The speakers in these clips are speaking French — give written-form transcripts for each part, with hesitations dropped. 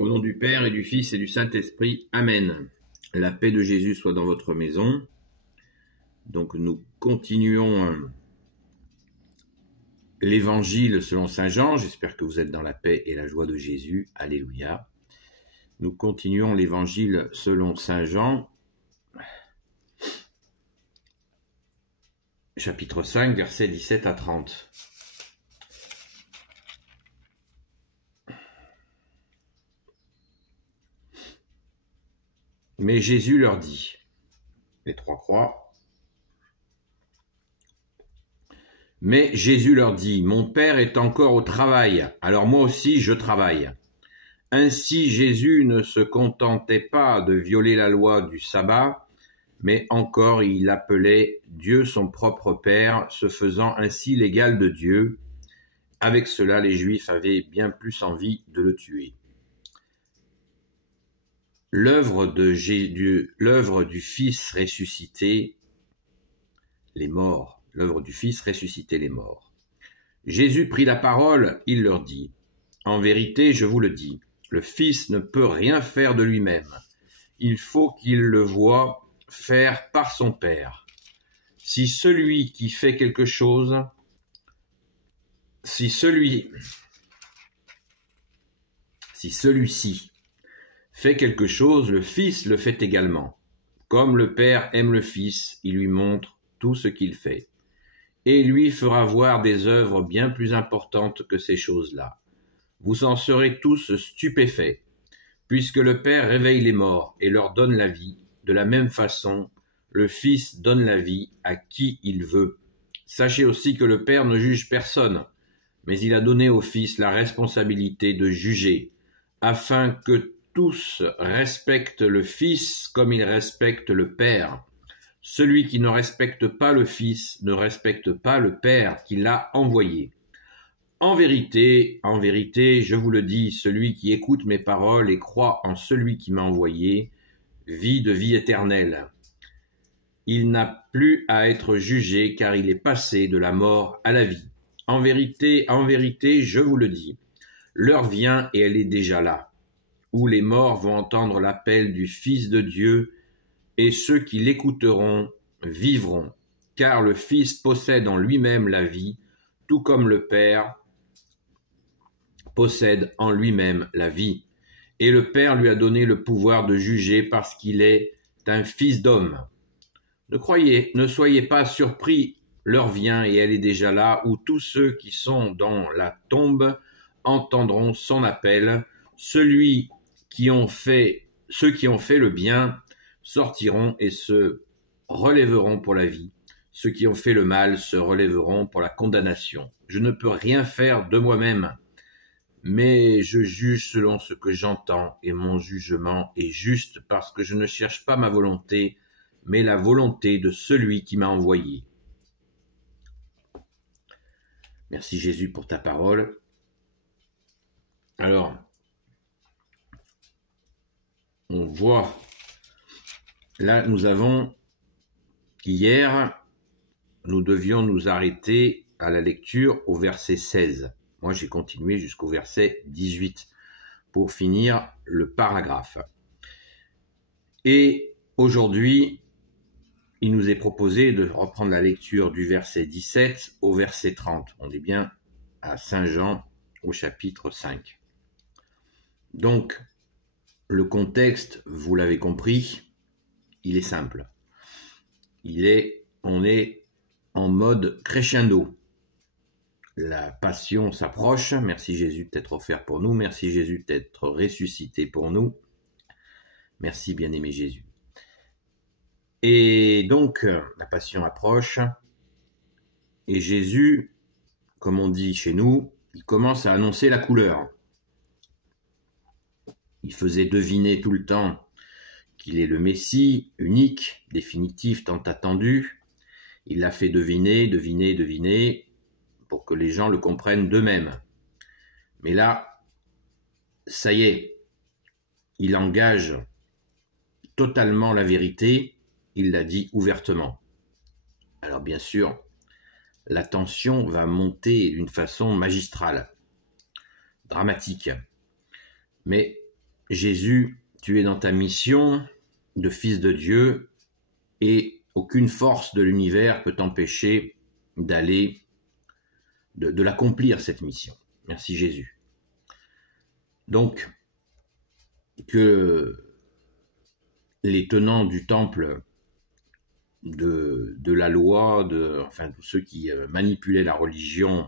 Au nom du Père et du Fils et du Saint-Esprit. Amen. La paix de Jésus soit dans votre maison. Donc nous continuons l'évangile selon Saint Jean. J'espère que vous êtes dans la paix et la joie de Jésus. Alléluia. Nous continuons l'évangile selon Saint Jean, chapitre 5, versets 17 à 30. Mais Jésus leur dit, les trois croix, mais Jésus leur dit, mon Père est encore au travail, alors moi aussi je travaille. Ainsi Jésus ne se contentait pas de violer la loi du sabbat, mais encore il appelait Dieu son propre Père, se faisant ainsi l'égal de Dieu. Avec cela, les Juifs avaient bien plus envie de le tuer. L'œuvre du Fils ressuscité les morts. L'œuvre du Fils ressuscité les morts. Jésus prit la parole, il leur dit, en vérité, je vous le dis, le Fils ne peut rien faire de lui-même. Il faut qu'il le voie faire par son Père. Si celui-ci fait quelque chose, le Fils le fait également. Comme le Père aime le Fils, il lui montre tout ce qu'il fait. Et lui fera voir des œuvres bien plus importantes que ces choses-là. Vous en serez tous stupéfaits, puisque le Père réveille les morts et leur donne la vie. De la même façon, le Fils donne la vie à qui il veut. Sachez aussi que le Père ne juge personne, mais il a donné au Fils la responsabilité de juger, afin que tous respectent le Fils comme il respecte le Père. Celui qui ne respecte pas le Fils ne respecte pas le Père qui l'a envoyé. En vérité, je vous le dis, celui qui écoute mes paroles et croit en celui qui m'a envoyé, vit de vie éternelle. Il n'a plus à être jugé car il est passé de la mort à la vie. En vérité, je vous le dis, l'heure vient et elle est déjà là, où les morts vont entendre l'appel du Fils de Dieu, et ceux qui l'écouteront vivront, car le Fils possède en lui-même la vie, tout comme le Père possède en lui-même la vie. Et le Père lui a donné le pouvoir de juger parce qu'il est un Fils d'homme. Ne soyez pas surpris, l'heure vient et elle est déjà là, où tous ceux qui sont dans la tombe entendront son appel. Ceux qui ont fait le bien sortiront et se relèveront pour la vie. Ceux qui ont fait le mal se relèveront pour la condamnation. Je ne peux rien faire de moi-même, mais je juge selon ce que j'entends, et mon jugement est juste parce que je ne cherche pas ma volonté, mais la volonté de celui qui m'a envoyé. Merci Jésus pour ta parole. Alors, on voit, là hier, nous devions nous arrêter à la lecture au verset 16. Moi, j'ai continué jusqu'au verset 18 pour finir le paragraphe. Et aujourd'hui, il nous est proposé de reprendre la lecture du verset 17 au verset 30. On est bien à Saint Jean au chapitre 5. Donc, le contexte, vous l'avez compris, il est simple. On est en mode crescendo. La passion s'approche. Merci Jésus d'être offert pour nous. Merci Jésus d'être ressuscité pour nous. Merci bien-aimé Jésus. Et donc, la passion approche. Et Jésus, comme on dit chez nous, il commence à annoncer la couleur. Il faisait deviner tout le temps qu'il est le Messie, unique, définitif, tant attendu. Il l'a fait deviner, pour que les gens le comprennent d'eux-mêmes. Mais là, ça y est, il engage totalement la vérité, il l'a dit ouvertement. Alors bien sûr, la tension va monter d'une façon magistrale, dramatique. Mais Jésus, tu es dans ta mission de fils de Dieu et aucune force de l'univers peut t'empêcher d'aller, de l'accomplir cette mission. Merci Jésus. Donc, que les tenants du temple, de la loi, enfin tous ceux qui manipulaient la religion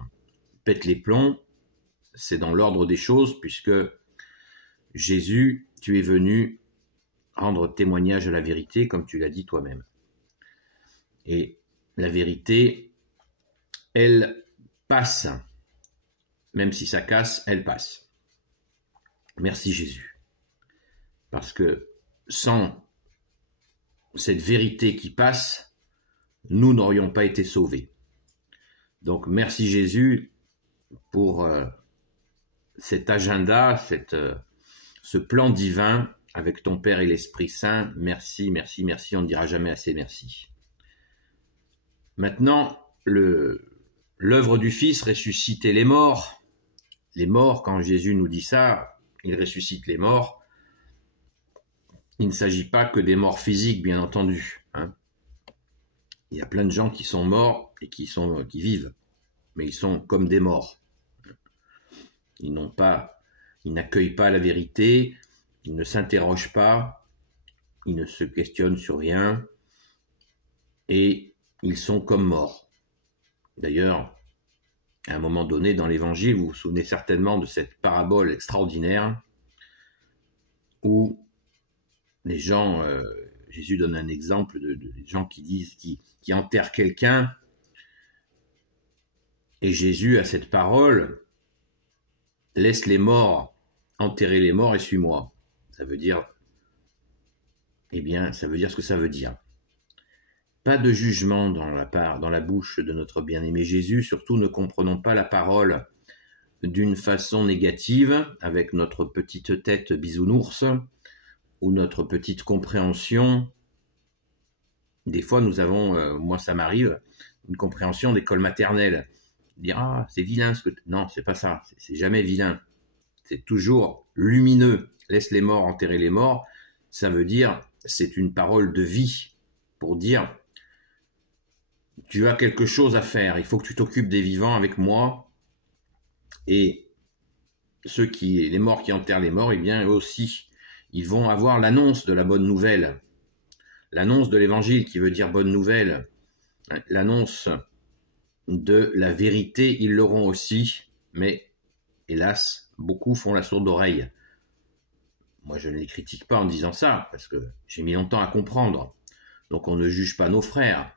pètent les plombs, c'est dans l'ordre des choses, puisque Jésus, tu es venu rendre témoignage à la vérité, comme tu l'as dit toi-même. Et la vérité, elle passe. Même si ça casse, elle passe. Merci Jésus. Parce que sans cette vérité qui passe, nous n'aurions pas été sauvés. Donc merci Jésus pour cet agenda, ce plan divin avec ton Père et l'Esprit Saint. Merci, merci, merci, on ne dira jamais assez merci. Maintenant, l'œuvre du Fils, ressusciter les morts. Les morts, quand Jésus nous dit ça, il ressuscite les morts. Il ne s'agit pas que des morts physiques, bien entendu. Il y a plein de gens qui sont morts et qui vivent, mais ils sont comme des morts. Ils n'accueillent pas la vérité, ils ne s'interrogent pas, ils ne se questionnent sur rien, et ils sont comme morts. D'ailleurs, à un moment donné dans l'Évangile, vous vous souvenez certainement de cette parabole extraordinaire où les gens, Jésus donne un exemple de gens qui enterrent quelqu'un, et Jésus a cette parole: laisse les morts enterrer les morts et suis-moi. Ça veut dire, ça veut dire ce que ça veut dire. Pas de jugement dans la bouche de notre bien-aimé Jésus, surtout ne comprenons pas la parole d'une façon négative, avec notre petite tête bisounours, ou notre petite compréhension. Des fois, nous avons, moi ça m'arrive, une compréhension d'école maternelle. Dire, ah, c'est vilain ce que... Non, c'est pas ça, c'est jamais vilain. C'est toujours lumineux. Laisse les morts enterrer les morts. Ça veut dire, c'est une parole de vie, pour dire, tu as quelque chose à faire, il faut que tu t'occupes des vivants avec moi, et les morts qui enterrent les morts, eh bien eux aussi, ils vont avoir l'annonce de la bonne nouvelle, l'annonce de l'évangile qui veut dire bonne nouvelle, l'annonce de la vérité, ils l'auront aussi, mais hélas, beaucoup font la sourde oreille. Moi, je ne les critique pas en disant ça, parce que j'ai mis longtemps à comprendre. Donc on ne juge pas nos frères.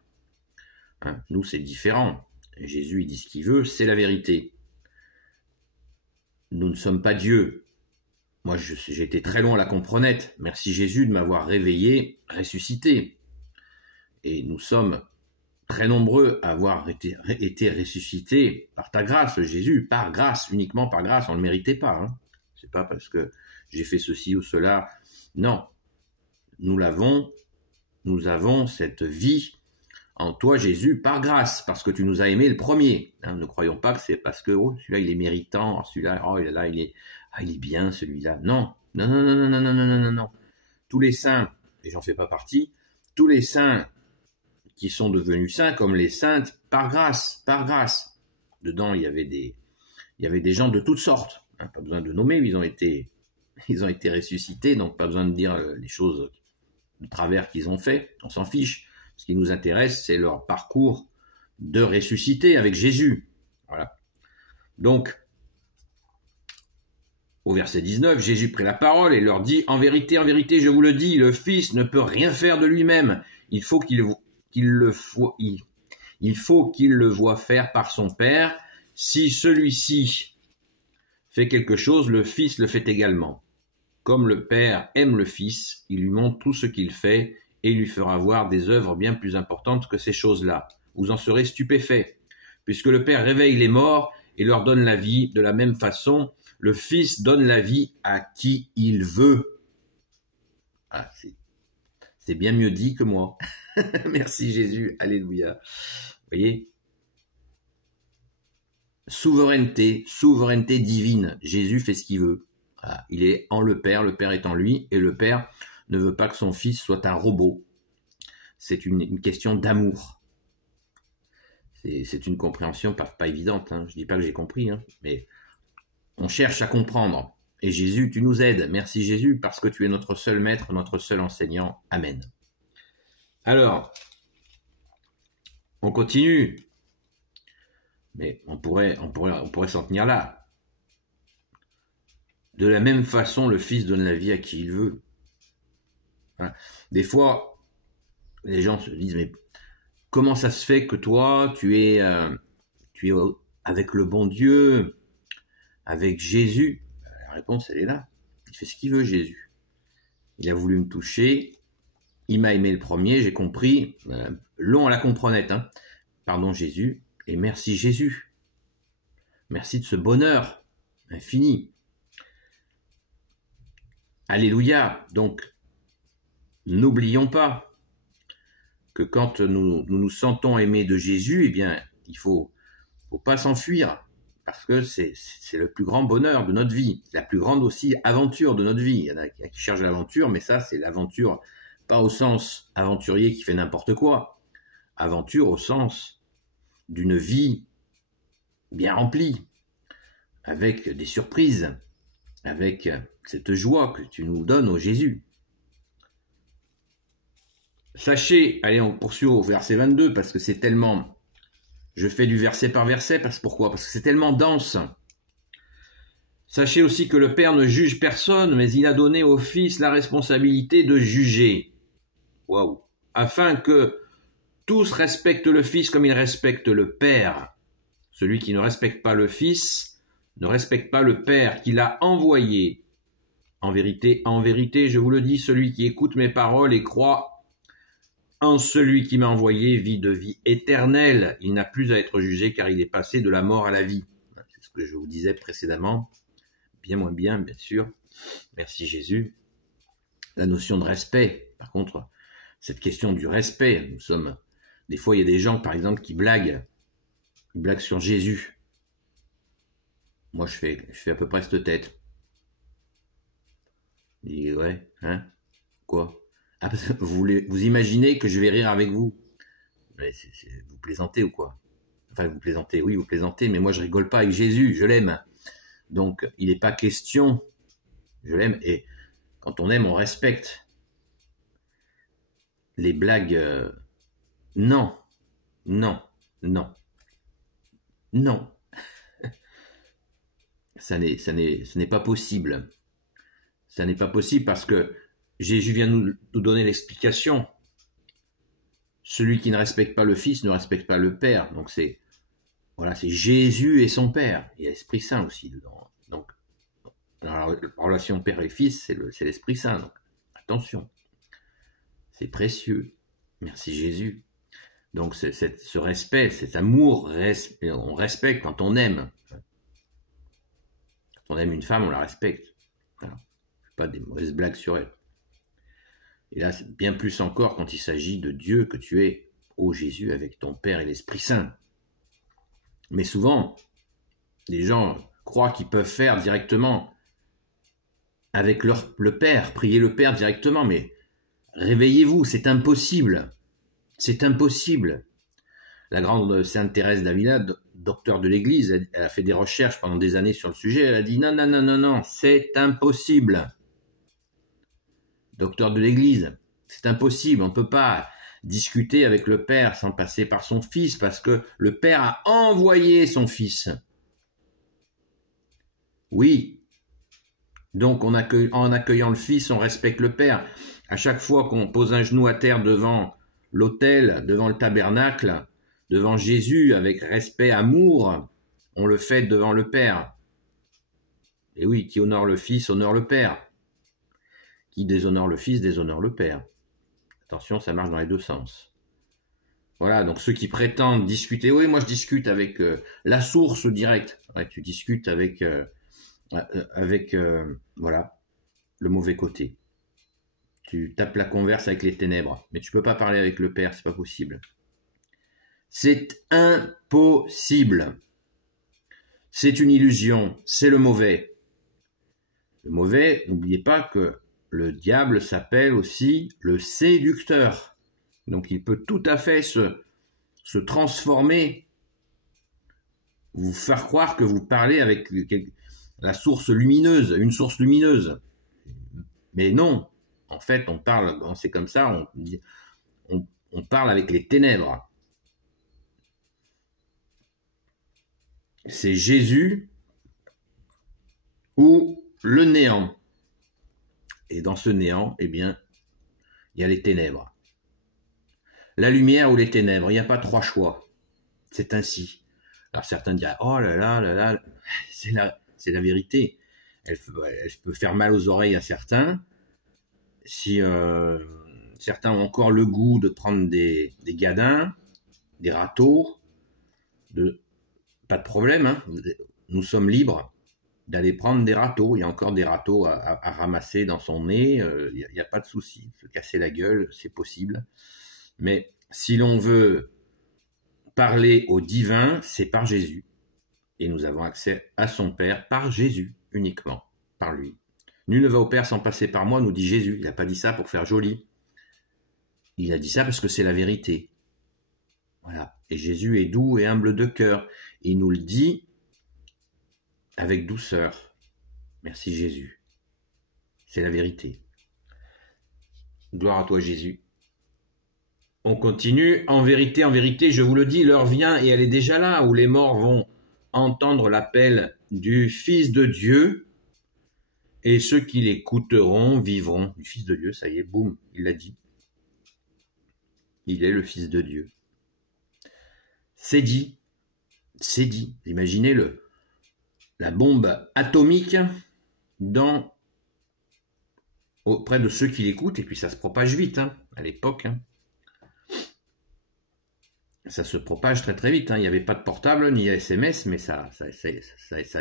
Nous, c'est différent. Jésus, il dit ce qu'il veut, c'est la vérité. Nous ne sommes pas Dieu. Moi, j'ai été très loin à la comprenette. Merci Jésus de m'avoir réveillé, ressuscité. Et nous sommes très nombreux à avoir été ressuscités par ta grâce, Jésus, par grâce, uniquement par grâce. On ne le méritait pas. C'est pas parce que j'ai fait ceci ou cela. Non. Nous avons cette vie en toi, Jésus, par grâce, parce que tu nous as aimés le premier. Ne croyons pas que c'est parce que celui-là, il est méritant, celui-là, il est bien, celui-là. Non. Non. Tous les saints, et j'en fais pas partie, tous les saints qui sont devenus saints, comme les saintes, par grâce. Dedans, il y avait des gens de toutes sortes. Pas besoin de nommer, mais ils ont été ressuscités, donc pas besoin de dire les choses de travers qu'ils ont fait. On s'en fiche. Ce qui nous intéresse, c'est leur parcours de ressuscité avec Jésus. Voilà. Donc, au verset 19, Jésus prit la parole et leur dit, en vérité, je vous le dis, le Fils ne peut rien faire de lui-même. Il faut qu'il le voie faire par son Père. Si celui-ci fait quelque chose, le Fils le fait également. Comme le Père aime le Fils, il lui montre tout ce qu'il fait, et il lui fera voir des œuvres bien plus importantes que ces choses-là. Vous en serez stupéfaits. Puisque le Père réveille les morts et leur donne la vie, de la même façon, le Fils donne la vie à qui il veut. Ah, c'est bien mieux dit que moi. Merci Jésus, alléluia. Vous voyez ? Souveraineté divine. Jésus fait ce qu'il veut. Voilà. Il est en le Père est en lui, et le Père ne veut pas que son Fils soit un robot. C'est une question d'amour. C'est une compréhension pas évidente, hein. Je ne dis pas que j'ai compris, hein, mais on cherche à comprendre. Et Jésus, tu nous aides. Merci Jésus, parce que tu es notre seul maître, notre seul enseignant. Amen. Alors, on continue. Mais on pourrait s'en tenir là. De la même façon, le Fils donne la vie à qui il veut. Voilà. Des fois, les gens se disent, mais comment ça se fait que toi, tu es avec le bon Dieu, avec Jésus? La réponse, elle est là. Il fait ce qu'il veut, Jésus. Il a voulu me toucher, il m'a aimé le premier, j'ai compris, long à la comprenette, hein. Pardon Jésus, et merci Jésus. Merci de ce bonheur infini. Alléluia. Donc, n'oublions pas que quand nous nous sentons aimés de Jésus, eh bien, il faut pas s'enfuir, parce que c'est le plus grand bonheur de notre vie, la plus grande aussi aventure de notre vie. Il y en a qui cherchent l'aventure, mais ça, c'est l'aventure, pas au sens aventurier qui fait n'importe quoi, aventure au sens d'une vie bien remplie, avec des surprises, avec cette joie que tu nous donnes, ô Jésus. Sachez, allez, on poursuit au verset 22, parce que c'est tellement... Je fais du verset par verset, pourquoi? Parce que c'est tellement dense. Sachez aussi que le Père ne juge personne, mais il a donné au Fils la responsabilité de juger. Waouh! Afin que tous respectent le Fils comme il respecte le Père. Celui qui ne respecte pas le Fils ne respecte pas le Père qui l'a envoyé. En vérité, je vous le dis, celui qui écoute mes paroles et croit en celui qui m'a envoyé vit de vie éternelle. Il n'a plus à être jugé car il est passé de la mort à la vie. C'est ce que je vous disais précédemment. Bien moins bien, bien sûr. Merci Jésus. La notion de respect. Par contre, cette question du respect, des fois il y a des gens par exemple qui blaguent. Ils blaguent sur Jésus. Moi je fais à peu près cette tête. Je dis ouais, hein? Quoi? Ah, parce que vous imaginez que je vais rire avec vous. Mais vous plaisantez ou quoi? Enfin, vous plaisantez, oui, vous plaisantez, mais moi je rigole pas avec Jésus, je l'aime. Donc, il n'est pas question, je l'aime, et quand on aime, on respecte. Les blagues, non, non, non, non. Ce n'est pas possible. Ça n'est pas possible parce que Jésus vient nous donner l'explication. Celui qui ne respecte pas le Fils ne respecte pas le Père. Donc c'est Jésus et son Père. Il y a l'Esprit Saint aussi dedans. Donc, dans la relation Père et Fils, c'est l'Esprit Saint. Donc, attention. C'est précieux. Merci Jésus. Donc ce respect, cet amour, on respecte quand on aime. Quand on aime une femme, on la respecte. Voilà. Pas des mauvaises blagues sur elle. Et là, c'est bien plus encore quand il s'agit de Dieu que tu es, ô Jésus, avec ton Père et l'Esprit Saint. Mais souvent, les gens croient qu'ils peuvent faire directement avec le Père, prier le Père directement, mais réveillez-vous, c'est impossible. C'est impossible. La grande Sainte Thérèse d'Avila, docteur de l'Église, elle a fait des recherches pendant des années sur le sujet, elle a dit non, c'est impossible. Docteur de l'Église, c'est impossible, on ne peut pas discuter avec le Père sans passer par son Fils, parce que le Père a envoyé son Fils. Oui, donc en accueillant le Fils, on respecte le Père. À chaque fois qu'on pose un genou à terre devant l'autel, devant le tabernacle, devant Jésus, avec respect, amour, on le fait devant le Père. Et oui, qui honore le Fils, honore le Père. Qui déshonore le Fils, déshonore le Père. Attention, ça marche dans les deux sens. Voilà, donc ceux qui prétendent discuter, oui, moi je discute avec la source directe. Ouais, tu discutes avec voilà, le mauvais côté. Tu tapes la converse avec les ténèbres, mais tu peux pas parler avec le Père, c'est pas possible. C'est impossible. C'est une illusion, c'est le mauvais. le mauvais, n'oubliez pas que le diable s'appelle aussi le séducteur. Donc il peut tout à fait se transformer, vous faire croire que vous parlez avec la source lumineuse, une source lumineuse. Mais non, en fait, on parle, c'est comme ça, on parle avec les ténèbres. C'est Jésus ou le néant. Et dans ce néant, eh bien, il y a les ténèbres. La lumière ou les ténèbres, il n'y a pas trois choix. C'est ainsi. Alors certains diraient, oh là là là là, c'est la vérité. Elle peut faire mal aux oreilles à certains. Si certains ont encore le goût de prendre des gadins, des râteaux, pas de problème, hein. Nous sommes libres d'aller prendre des râteaux. Il y a encore des râteaux à ramasser dans son nez. Il n'y a pas de souci. Se casser la gueule, c'est possible. Mais si l'on veut parler au divin, c'est par Jésus. Et nous avons accès à son Père par Jésus, uniquement, par lui. Nul ne va au Père sans passer par moi, nous dit Jésus. Il n'a pas dit ça pour faire joli. Il a dit ça parce que c'est la vérité. Voilà. Et Jésus est doux et humble de cœur. Et il nous le dit avec douceur. Merci Jésus. C'est la vérité. Gloire à toi Jésus. On continue. En vérité, je vous le dis, l'heure vient et elle est déjà là, où les morts vont entendre l'appel du Fils de Dieu et ceux qui l'écouteront vivront. Du Fils de Dieu, ça y est, boum, il l'a dit. Il est le Fils de Dieu. C'est dit. C'est dit. Imaginez la bombe atomique auprès de ceux qui l'écoutent, et puis ça se propage vite, hein, à l'époque. Hein. Ça se propage très très vite. Hein. Il n'y avait pas de portable ni SMS, mais ça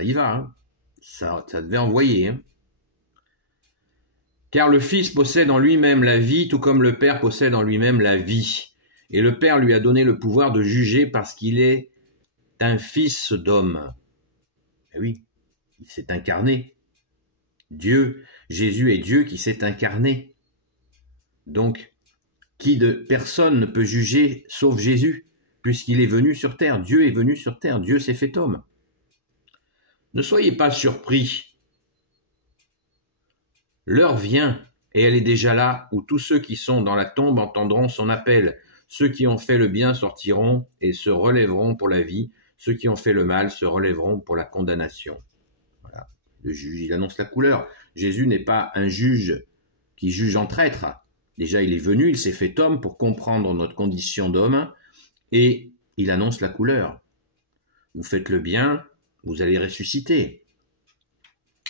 y va. Hein. Ça devait envoyer. Hein. Car le Fils possède en lui-même la vie, tout comme le Père possède en lui-même la vie. Et le Père lui a donné le pouvoir de juger parce qu'il est un fils d'homme. Et oui, il s'est incarné. Dieu, Jésus est Dieu qui s'est incarné. Donc, personne ne peut juger sauf Jésus, puisqu'il est venu sur terre. Dieu est venu sur terre. Dieu s'est fait homme. Ne soyez pas surpris. L'heure vient, et elle est déjà là, où tous ceux qui sont dans la tombe entendront son appel. Ceux qui ont fait le bien sortiront et se relèveront pour la vie. Ceux qui ont fait le mal se relèveront pour la condamnation. Voilà. Le juge, il annonce la couleur. Jésus n'est pas un juge qui juge en traître. Déjà, il est venu, il s'est fait homme pour comprendre notre condition d'homme et il annonce la couleur. Vous faites le bien, vous allez ressusciter.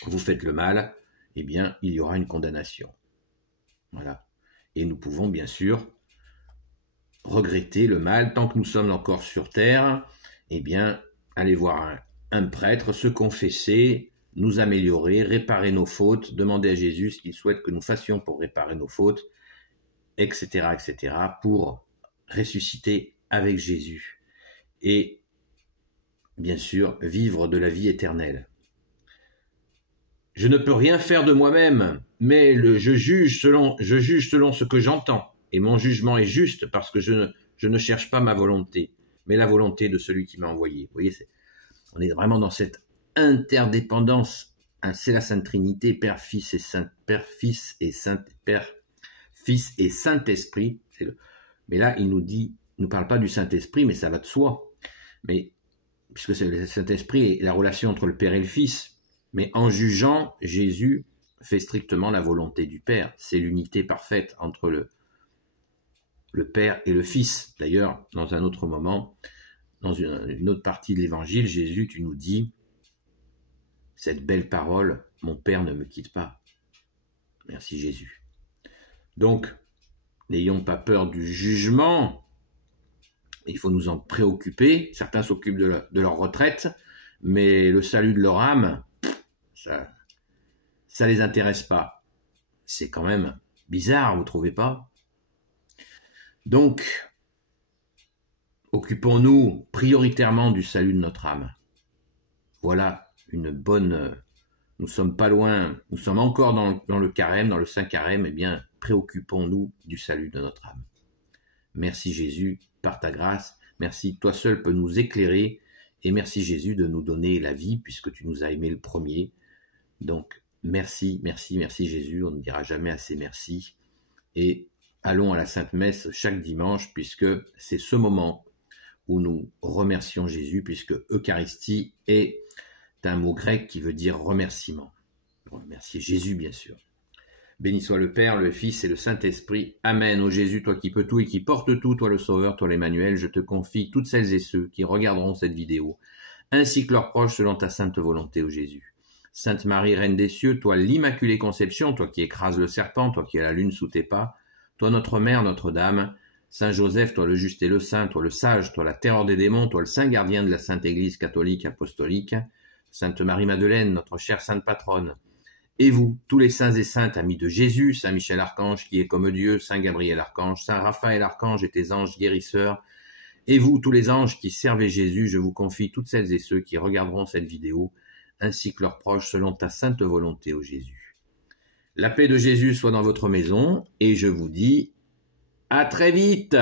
Vous faites le mal, eh bien, il y aura une condamnation. Voilà. Et nous pouvons bien sûr regretter le mal tant que nous sommes encore sur terre. Eh bien, aller voir un prêtre, se confesser, nous améliorer, réparer nos fautes, demander à Jésus ce qu'il souhaite que nous fassions pour réparer nos fautes, etc., etc., pour ressusciter avec Jésus. Et, bien sûr, vivre de la vie éternelle. Je ne peux rien faire de moi-même, mais je juge selon ce que j'entends. Et mon jugement est juste parce que je ne cherche pas ma volonté, mais la volonté de celui qui m'a envoyé. Vous voyez, on est vraiment dans cette interdépendance. C'est la Sainte Trinité, Père, Fils et Saint-Esprit. Mais là, il nous parle pas du Saint-Esprit, mais ça va de soi. Mais puisque c'est le Saint-Esprit et la relation entre le Père et le Fils. Mais en jugeant, Jésus fait strictement la volonté du Père. C'est l'unité parfaite entre le Père et le Fils. D'ailleurs, dans un autre moment, dans une autre partie de l'Évangile, Jésus, tu nous dis cette belle parole, mon Père ne me quitte pas. Merci Jésus. Donc, n'ayons pas peur du jugement. Il faut nous en préoccuper. Certains s'occupent de leur retraite, mais le salut de leur âme, ça les intéresse pas. C'est quand même bizarre, vous trouvez pas? Donc, occupons-nous prioritairement du salut de notre âme. Voilà une bonne nous sommes pas loin, nous sommes encore dans le carême, dans le Saint Carême, eh bien, préoccupons-nous du salut de notre âme. Merci Jésus, par ta grâce, merci, toi seul peux nous éclairer, et merci Jésus de nous donner la vie, puisque tu nous as aimés le premier. Donc, merci, merci, merci Jésus, on ne dira jamais assez merci, et allons à la Sainte Messe chaque dimanche, puisque c'est ce moment où nous remercions Jésus, puisque Eucharistie est un mot grec qui veut dire remerciement. Remercier Jésus, bien sûr. Béni soit le Père, le Fils et le Saint-Esprit. Amen. Ô Jésus, toi qui peux tout et qui portes tout, toi le Sauveur, toi l'Emmanuel, je te confie toutes celles et ceux qui regarderont cette vidéo, ainsi que leurs proches selon ta sainte volonté, ô Jésus. Sainte Marie, Reine des cieux, toi l'Immaculée Conception, toi qui écrases le serpent, toi qui as la lune sous tes pas, toi notre Mère, Notre-Dame, Saint Joseph, toi le juste et le saint, toi le sage, toi la terreur des démons, toi le saint gardien de la Sainte Église catholique apostolique, Sainte Marie-Madeleine, notre chère sainte patronne, et vous, tous les saints et saintes amis de Jésus, Saint Michel Archange qui est comme Dieu, Saint Gabriel Archange, Saint Raphaël Archange et tes anges guérisseurs, et vous, tous les anges qui servez Jésus, je vous confie toutes celles et ceux qui regarderont cette vidéo, ainsi que leurs proches selon ta sainte volonté, ô Jésus. La paix de Jésus soit dans votre maison, et je vous dis à très vite.